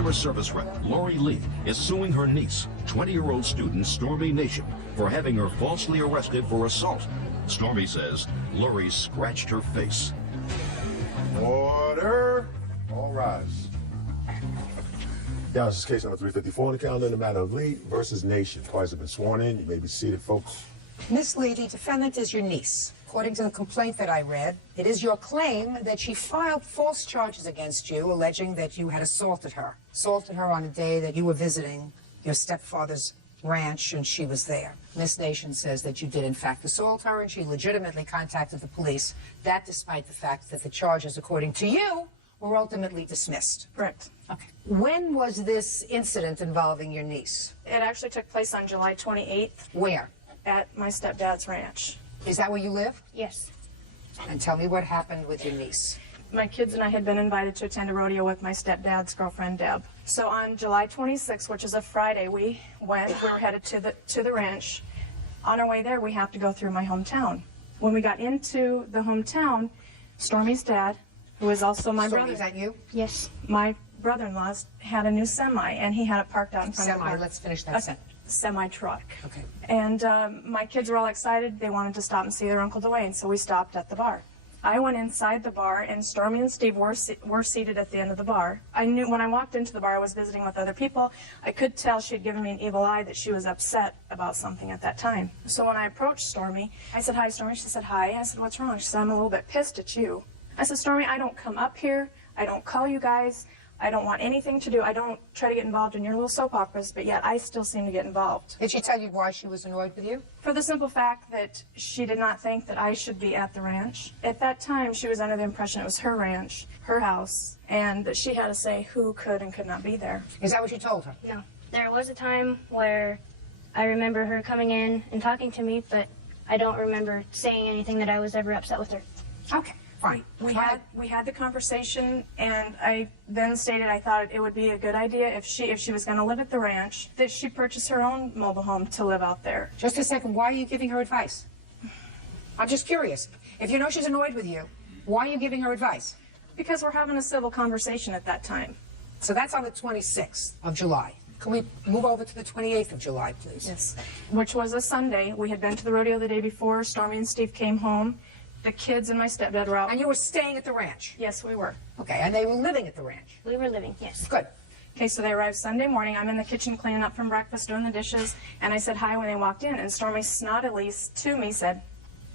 Customer service rep Lori Lee is suing her niece, 20-year-old student Stormy Nation, for having her falsely arrested for assault. Stormy says Lori scratched her face. Order. All rise. Now, this is case number 354 on the calendar in the matter of Lee versus Nation. Parties have been sworn in. You may be seated, folks. Miss Lee, the defendant is your niece. According to the complaint that I read, it is your claim that she filed false charges against you, alleging that you had assaulted her. Assaulted her on a day that you were visiting your stepfather's ranch and she was there. Miss Nation says that you did in fact assault her and she legitimately contacted the police. That despite the fact that the charges, according to you, were ultimately dismissed. Correct. Okay. When was this incident involving your niece? It actually took place on July 28th. Where? At my stepdad's ranch. Is that where you live? Yes. And tell me what happened with your niece. My kids and I had been invited to attend a rodeo with my stepdad's girlfriend, Deb. So on July 26th, which is a Friday, we were headed to the ranch. On our way there, we have to go through my hometown. When we got into the hometown, Stormy's dad, who is also my brother. Is that you? Yes. My brother-in-law had a new semi, and he had it parked out in front of the car. Let's finish that sentence. Semi-truck. Okay. And my kids were all excited. They wanted to stop and see their Uncle Dwayne, so we stopped at the bar. I went inside the bar, and Stormy and Steve were seated at the end of the bar. I knew when I walked into the bar, I was visiting with other people. I could tell she had given me an evil eye, that she was upset about something at that time. So when I approached Stormy, I said, "Hi, Stormy." She said, "Hi." I said, "What's wrong?" She said, "I'm a little bit pissed at you." I said, "Stormy, I don't come up here. I don't call you guys. I don't want anything to do. I don't try to get involved in your little soap operas, but yet I still seem to get involved." Did she tell you why she was annoyed with you? For the simple fact that she did not think that I should be at the ranch. At that time, she was under the impression it was her ranch, her house, and that she had to say who could and could not be there. Is that what you told her? No. There was a time where I remember her coming in and talking to me, but I don't remember saying anything that I was ever upset with her. Okay. Fine. We had the conversation, and I then stated I thought it would be a good idea if she was going to live at the ranch, that she purchase her own mobile home to live out there. Just a second. Why are you giving her advice? I'm just curious. If you know she's annoyed with you, why are you giving her advice? Because we're having a civil conversation at that time. So that's on the 26th of July. Can we move over to the 28th of July, please? Yes. Which was a Sunday. We had been to the rodeo the day before. Stormy and Steve came home. The kids and my stepdad were out. And you were staying at the ranch? Yes, we were. Okay, and they were living at the ranch? We were living, yes. Good. Okay, so they arrived Sunday morning. I'm in the kitchen cleaning up from breakfast, doing the dishes, and I said hi when they walked in, and Stormy snottily to me said,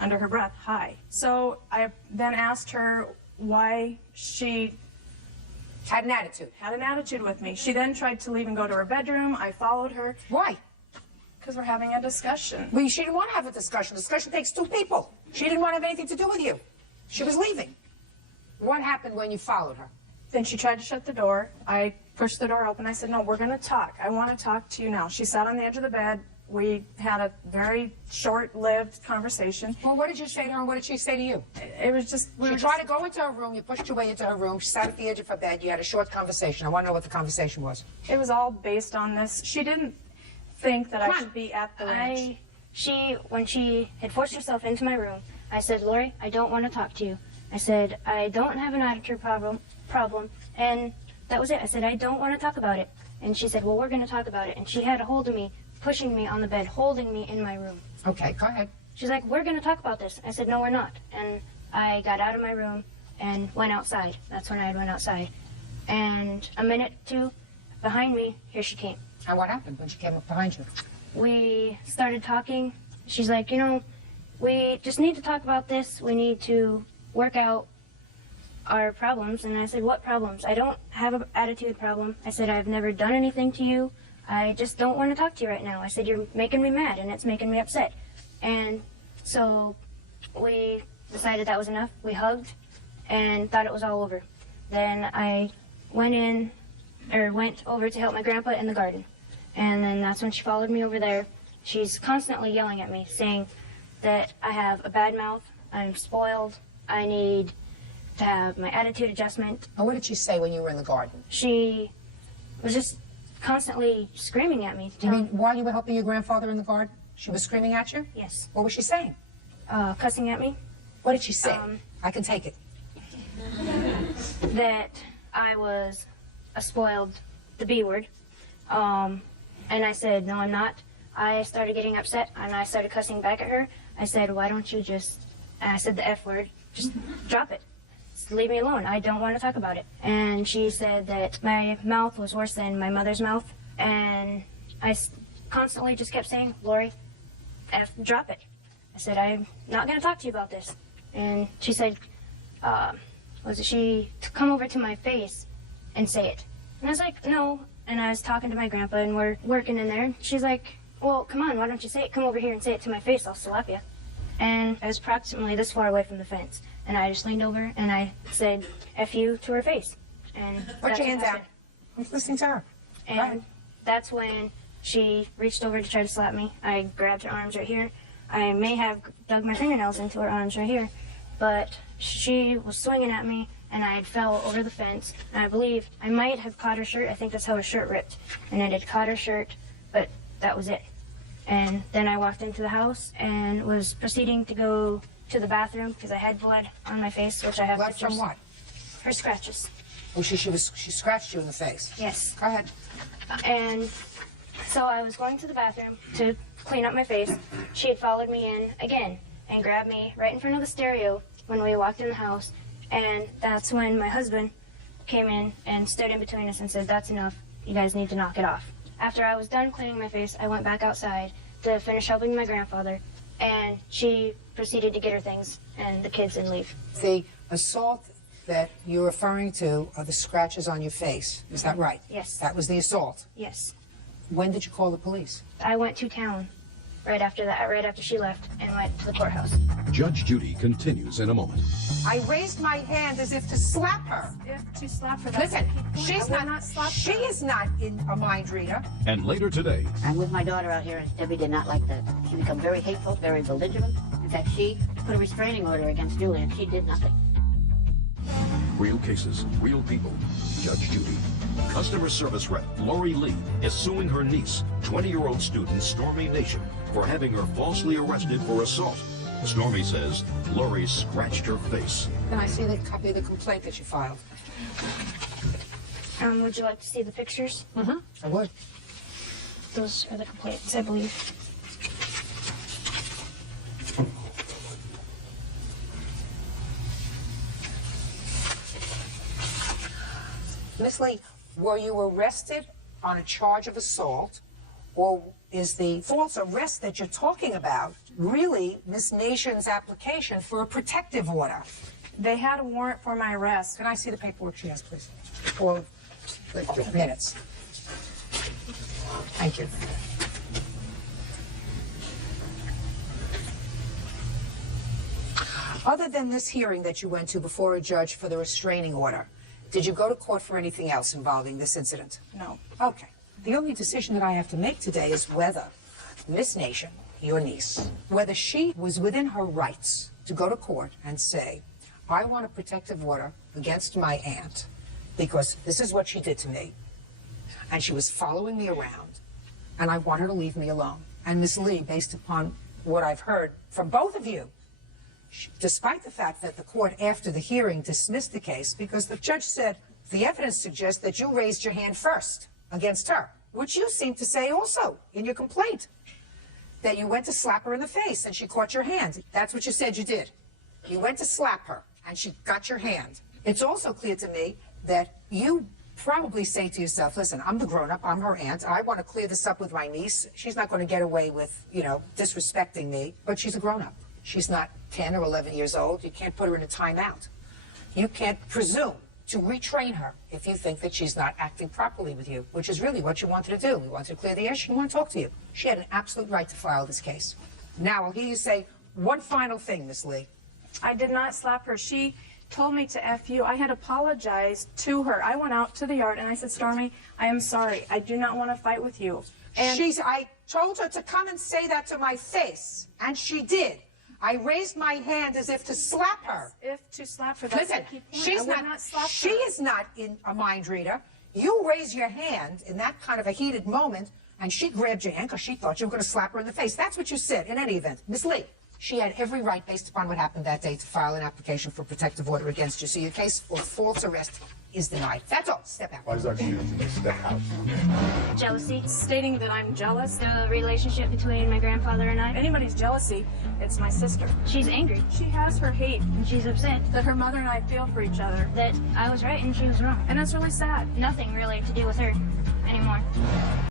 under her breath, "Hi." So I then asked her why she had an attitude. Had an attitude with me. She then tried to leave and go to her bedroom. I followed her. Why? Because we're having a discussion. Well, she didn't want to have a discussion. Discussion takes two people. She didn't want to have anything to do with you. She was leaving. What happened when you followed her? Then she tried to shut the door. I pushed the door open. I said, "No, we're going to talk. I want to talk to you now." She sat on the edge of the bed. We had a very short-lived conversation. Well, what did you say to her and what did she say to you? It was just... She tried to go into her room. You pushed your way into her room. She sat at the edge of her bed. You had a short conversation. I want to know what the conversation was. It was all based on this. She didn't think that I should be at the ranch. When she had forced herself into my room, I said, "Lori, I don't want to talk to you." I said, "I don't have an attitude problem, and that was it. I said, "I don't want to talk about it." And she said, "Well, we're going to talk about it." And she had a hold of me, pushing me on the bed, holding me in my room. Okay, go ahead. She's like, "We're going to talk about this." I said, "No, we're not." And I got out of my room and went outside. That's when I went outside. And a minute, two, behind me, here she came. And what happened when she came up behind you? We started talking. She's like, "You know, we just need to talk about this. We need to work out our problems." And I said, "What problems?" "I don't have an attitude problem." I said, "I've never done anything to you. I just don't want to talk to you right now." I said, "You're making me mad and it's making me upset." And so we decided that was enough. We hugged and thought it was all over. Then I went over to help my grandpa in the garden. And then that's when she followed me over there. She's constantly yelling at me, saying that I have a bad mouth, I'm spoiled, I need to have my attitude adjustment. And what did she say when you were in the garden? She was just constantly screaming at me. You mean while you were helping your grandfather in the garden? She was screaming at you? Yes. What was she saying? Cussing at me. What did she say? I can take it. That I was a spoiled the B word. And I said, no, I'm not. I started getting upset, and I started cussing back at her. I said, why don't you just, and I said the F word, just drop it. Just leave me alone. I don't want to talk about it. And she said that my mouth was worse than my mother's mouth. And I constantly just kept saying, Lori, F, drop it. I said, I'm not going to talk to you about this. And she said, come over to my face and say it. And I was like, no. And I was talking to my grandpa, and we're working in there. She's like, well, come on, why don't you say it? Come over here and say it to my face. I'll slap you. And I was approximately this far away from the fence. And I just leaned over, and I said, F you to her face. And Put your hands out. I'm listening to her. And that's when she reached over to try to slap me. I grabbed her arms right here. I may have dug my fingernails into her arms right here. But she was swinging at me, and I fell over the fence. And I believe I might have caught her shirt. I think that's how her shirt ripped. And I did caught her shirt, but that was it. And then I walked into the house and was proceeding to go to the bathroom because I had blood on my face, which I have Blood pictures. from what? Her scratches. Oh, she scratched you in the face. Yes. Go ahead. And so I was going to the bathroom to clean up my face. She had followed me in again and grabbed me right in front of the stereo when we walked in the house. And that's when my husband came in and stood in between us and said, that's enough. You guys need to knock it off. After I was done cleaning my face, I went back outside to finish helping my grandfather. And she proceeded to get her things and the kids and leave. The assault that you're referring to are the scratches on your face. Is that right? Yes. That was the assault. Yes. When did you call the police? I went to town right after that, right after she left, and went to the courthouse. Judge Judy continues in a moment. I raised my hand as if to slap her. If to slap her, that's Listen, the key point. she's I will not slap she her. is not in a mind reader. And later today, I'm with my daughter out here, and Debbie did not like that. She became very hateful, very belligerent. In fact, she put a restraining order against Julie, and she did nothing. real cases, real people. Judge Judy. Customer service rep Lori Lee is suing her niece, 20-year-old student Stormy Nation, for having her falsely arrested for assault. Stormy says Lori scratched her face. Can I see the copy of the complaint that you filed? Would you like to see the pictures? Mm-hmm. I would. Those are the complaints, I believe. Miss Lee, were you arrested on a charge of assault, or is the false arrest that you're talking about really Miss Nation's application for a protective order? They had a warrant for my arrest. Can I see the paperwork she has, please? Or minutes. Thank you. Other than this hearing that you went to before a judge for the restraining order, did you go to court for anything else involving this incident? No. Okay. The only decision that I have to make today is whether Miss Nation, your niece, whether she was within her rights to go to court and say, I want a protective order against my aunt because this is what she did to me, and she was following me around, and I want her to leave me alone. And Miss Lee, based upon what I've heard from both of you, despite the fact that the court after the hearing dismissed the case because the judge said the evidence suggests that you raised your hand first against her, which you seem to say also in your complaint, that you went to slap her in the face and she caught your hand. That's what you said you did. You went to slap her and she got your hand. It's also clear to me that you probably say to yourself, listen, I'm the grown-up, I'm her aunt, I want to clear this up with my niece. She's not going to get away with, disrespecting me, but she's a grown-up. She's not 10 or 11 years old. You can't put her in a timeout. You can't presume to retrain her if you think that she's not acting properly with you, which is really what you wanted to do. You wanted to clear the air. She didn't want to talk to you. She had an absolute right to file this case. Now, I'll hear you say one final thing, Miss Lee. I did not slap her. She told me to F you. I had apologized to her. I went out to the yard and I said, Stormy, I am sorry. I do not want to fight with you. And I told her to come and say that to my face, and she did. I raised my hand as if to slap her. If to slap her, that's Listen, the key point. she's I would not slap she her. is not in a mind reader. You raise your hand in that kind of a heated moment, and she grabbed your hand because she thought you were going to slap her in the face. That's what you said in any event. Miss Lee, She had every right, based upon what happened that day, to file an application for protective order against you. So your case for false arrest is denied. That's all. Step out. Why is that you? Step out. Jealousy. Stating that I'm jealous. The relationship between my grandfather and I. If anybody's jealousy, it's my sister. She's angry. She has her hate And she's upset that her mother and I feel for each other. that I was right and she was wrong. And that's really sad. Nothing really to do with her anymore.